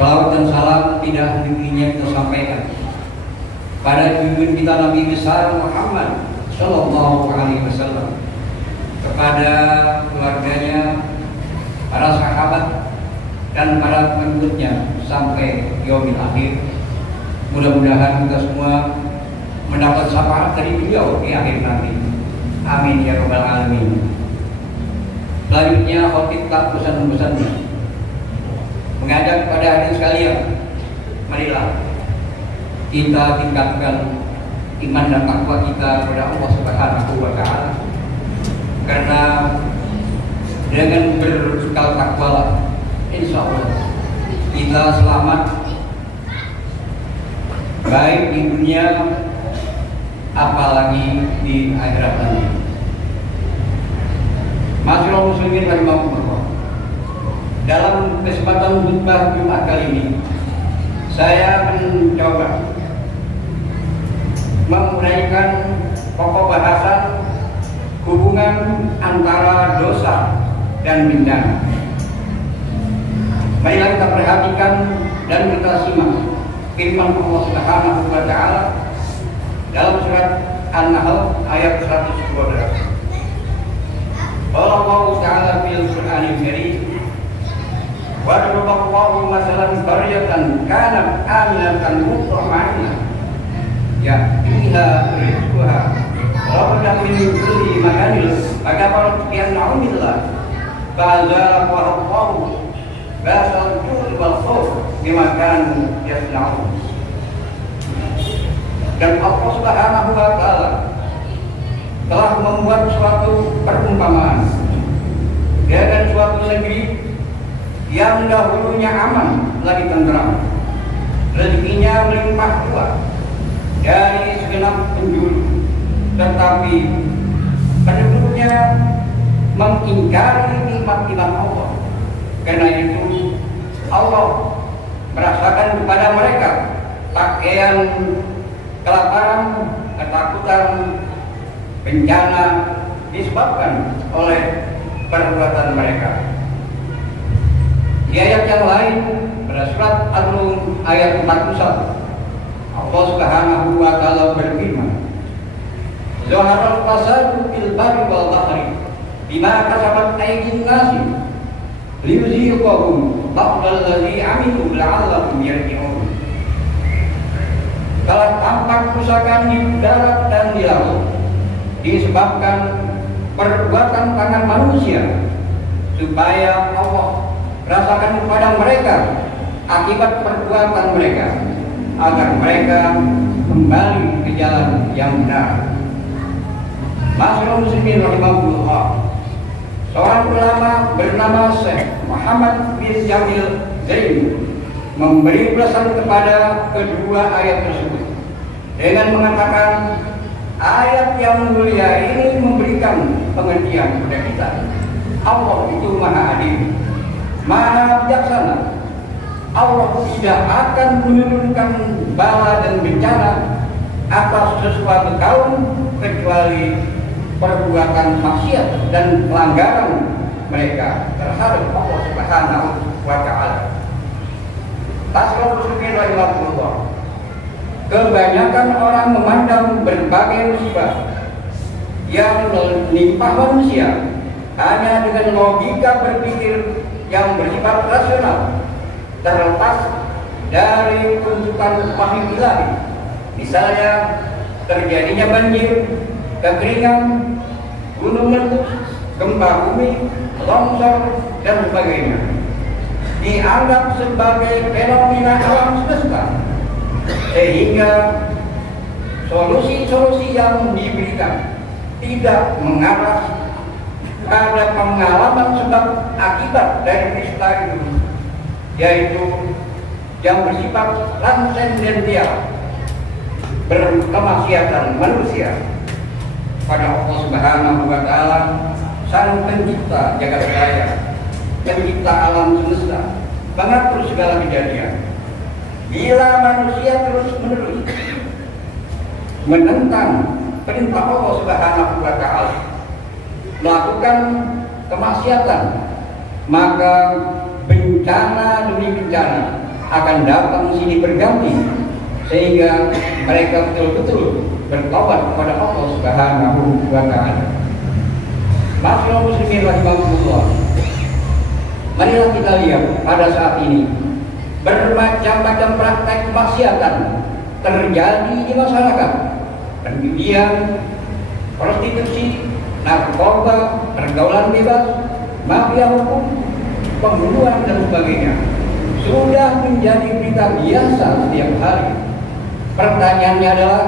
Salawat dan salam tidak henti-hentinya kita sampaikan pada junjungan kita Nabi besar Muhammad Sallallahu Alaihi Wasallam, kepada keluarganya, para sahabat, dan para pengikutnya sampai yaumil akhir. Mudah-mudahan kita semua mendapat syafaat dari beliau di akhir nanti. Amin ya rabbal alamin. Selanjutnya khotib tak pesan-pesannya mengajak kepada hadirin sekalian, marilah kita tingkatkan iman dan takwa kita kepada Allah Subhanahu wa Ta'ala, karena dengan berbekal takwa insya Allah kita selamat baik di dunia apalagi di akhirat nanti. Masyaallah muslimin rahimakumullah. Dalam kesempatan khutbah Jumat kali ini, saya mencoba menguraikan pokok bahasan hubungan antara dosa dan bencana. Marilah kita perhatikan dan kita simak firman Allah Subhanahu wa Ta'ala dalam surat An-Nahl ayat 112. Allah Ta'ala fil Qur'anil Karim, wa daraballahu masalan qaryatan kanat aminatan mutma'innah ya'tiha rizquha ragadan min kulli makanin fakafarat bi an'amillah fa'azala Allahu basal jul wal khawf bima kanu yasna'un. Dan Allah Subhanahu wa Ta'ala telah membuat suatu perumpamaan dengan suatu negeri yang dahulunya aman lagi tenteram, rezekinya melimpah ruah dari segenap penjuru, tetapi penduduknya mengingkari nikmat-nikmat Allah. Karena itu Allah merasakan kepada mereka pakaian kelaparan, ketakutan, bencana disebabkan oleh perbuatan mereka. Di ayat yang lain pada surat An-Nur ayat 41, Allah Subhanahu wa Ta'ala berfirman, Zaharal fasadu fil barri wal bahri bima kasabat aydin nasi liyuziqahum ba'dal ladzi 'amilu la'allahum yarji'un. Telah tampak kerusakan di darat dan di laut disebabkan perbuatan tangan manusia, supaya Allah rasakan kepada mereka akibat perbuatan mereka, agar mereka kembali ke jalan yang benar. Masyaallah muslimin rahimahullah. Seorang ulama bernama Syekh Muhammad bin Jamil Zain memberi ulasan kepada kedua ayat tersebut dengan mengatakan, ayat yang mulia ini memberikan pengertian kepada kita, Allah itu maha adil, maha bijaksana. Allah tidak akan menurunkan bala dan bencana atas sesuatu kaum kecuali perbuatan maksiat dan pelanggaran mereka terhadap Allah Subhanahu wa Ta'ala. Tasawuf muslimin rahimahullah. Kebanyakan orang memandang berbagai musibah yang menimpa manusia hanya dengan logika berpikir yang bersifat rasional, terlepas dari tuntutan wahyu ilahi. Misalnya terjadinya banjir, kekeringan, gunung meletus, gempa bumi, longsor, dan sebagainya, dianggap sebagai fenomena alam semesta, sehingga solusi-solusi yang diberikan tidak mengarah pada pengalaman sebab akibat dari peristiwa itu, yaitu yang bersifat transendental, berkemaksiatan manusia pada Allah Subhanahu wa Ta'ala, Sang Pencipta jagat raya, pencipta alam semesta, mengatur segala kejadian. Bila manusia terus-menerus menentang perintah Allah Subhanahu wa Ta'ala, melakukan kemaksiatan, maka bencana demi bencana akan datang silih berganti, sehingga mereka betul-betul bertobat kepada Allah Subhanahu wa Ta'ala. Masyaallah muslimin rahimahullah. Marilah kita lihat pada saat ini bermacam-macam praktek kemaksiatan terjadi di masyarakat. Penjudian, prostitusi, narkoba, pergaulan bebas, mafia hukum, pembunuhan dan sebagainya sudah menjadi berita biasa setiap hari. Pertanyaannya adalah,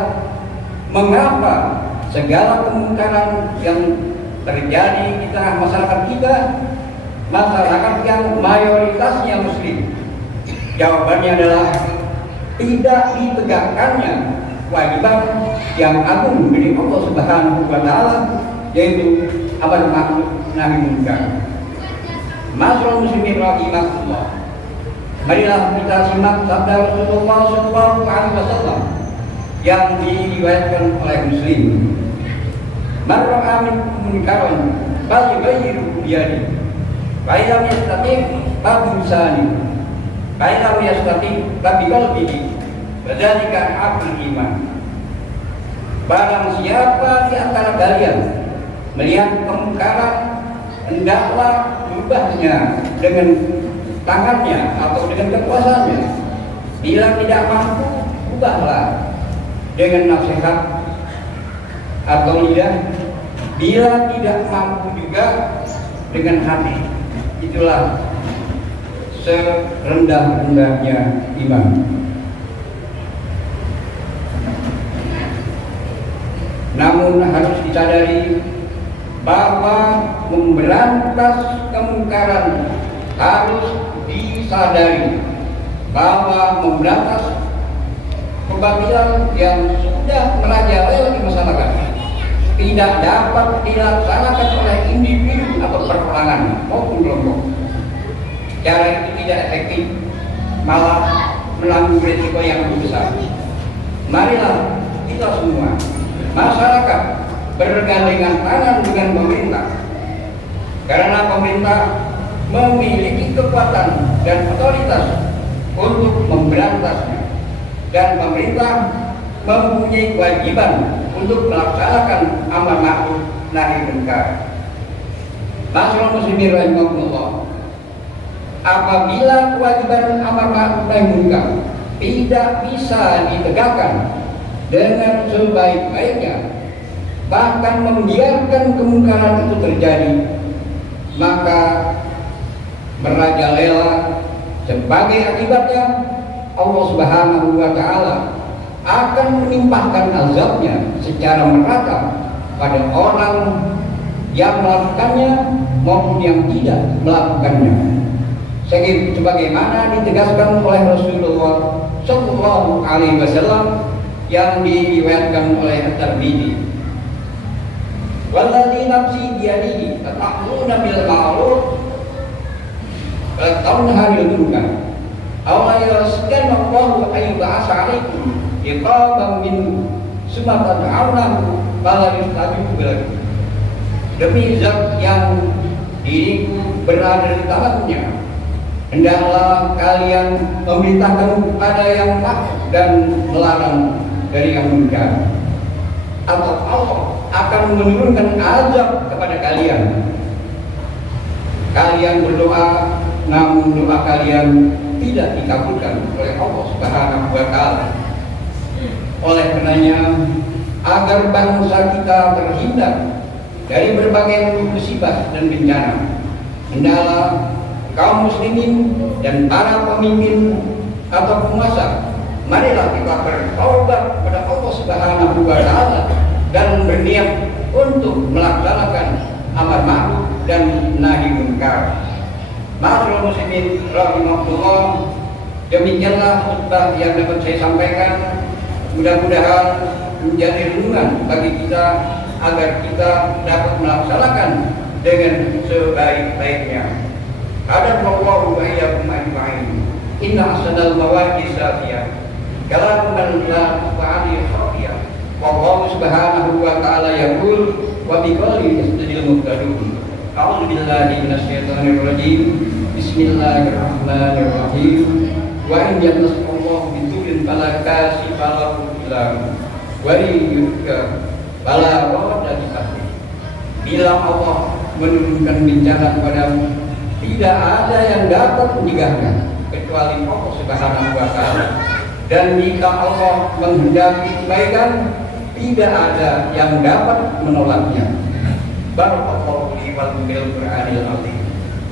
mengapa segala kemungkaran yang terjadi di tengah masyarakat kita, masyarakat yang mayoritasnya muslim? Jawabannya adalah tidak ditegakkannya kewajiban yang agung dari Allah Subhanahu wa Ta'ala, yaitu amar ma'ruf nahi munkar. Masyaallah muslimin rahimahullah. Marilah kita simak sabda Rasulullah SAW yang diriwayatkan oleh Muslim. Man ra'a minkum munkaran falyughayyirhu biyadihi, fa in lam yastati' fa bilisanihi, fa in lam yastati' fa biqalbihi, wa dzalika aqrabul iman. Barang siapa di antara kalian melihat kemungkaran, hendaklah merubahnya dengan tangannya atau dengan kekuasaannya. Bila tidak mampu, ubahlah dengan nasihat atau lidah. Bila tidak mampu juga, dengan hati. Itulah serendah-rendahnya iman. Namun harus disadari bahwa memberantas kemungkaran harus disadari bahwa memberantas kebatilan yang sudah merajalela di masyarakat tidak dapat dilaksanakan oleh individu atau perorangan maupun kelompok. Cara itu tidak efektif, malah menanggung risiko yang lebih besar. Marilah kita semua, masyarakat, bergandengan tangan dengan pemerintah, karena pemerintah memiliki kekuatan dan otoritas untuk memberantasnya, dan pemerintah mempunyai kewajiban untuk melaksanakan amar ma'ruf nahi munkar. Masyaallah muslimin rahimahullah. Apabila kewajiban amar ma'ruf nahi munkar tidak bisa ditegakkan dengan sebaik-baiknya, bahkan membiarkan kemungkaran itu terjadi, maka merajalela sebagai akibatnya Allah Subhanahu wa Ta'ala akan menimpahkan azabnya secara merata pada orang yang melakukannya maupun yang tidak melakukannya. Sebagaimana ditegaskan oleh Rasulullah Sallallahu Alaihi Wasallam yang diriwayatkan oleh At-Tirmidzi. Walladzi nafsi biyadihi ta'muruna bil ma'ruf wa tanhauna 'anil munkar aw yaskan Allahu ayyub'asa 'alaikum iqaban min summa tad'unahu fala yastajibu lakum. Demi zat yang diriku berada di tangannya, hendaklah kalian memerintahkan kepada yang ma'ruf dan melarang dari yang munkar, atau Allah akan menurunkan azab kepada kalian. Kalian berdoa, namun doa kalian tidak dikabulkan oleh Allah Subhanahu wa Ta'ala. Oleh karenanya, agar bangsa kita terhindar dari berbagai musibah dan bencana, hendaklah kaum muslimin dan para pemimpin atau penguasa, marilah kita bertobat kepada Allah Subhanahu wa Ta'ala dan berniat untuk melaksanakan amar ma'ruf dan nahi munkar. Masyaallah muslimin rahimahullah, demikianlah khutbah yang dapat saya sampaikan. Mudah-mudahan menjadi renungan bagi kita agar kita dapat melaksanakan dengan sebaik-baiknya. Hadanallahu wa iyyakum ajma'in. Inna ahsanal mawaqi safiyah, kalamun la fa'ali khafiyah. Wallahu Subhanahu wa Ta'ala yaqul wa biqali yastadil muhtadun. A'udzu billahi minasyaitonir rajim. Bismillahirrahmanirrahim. wa in yanasrullahu biturin fala kashifa lahu illa wa yudka fala radda li. Bila Allah menurunkan bencana kepadamu, tidak ada yang dapat mencegahnya kecuali Allah Subhanahu wa taala. Dan jika Allah menghendaki kebaikan, tidak ada yang dapat menolaknya. Barakallahu li wal bil Qur'anil azim.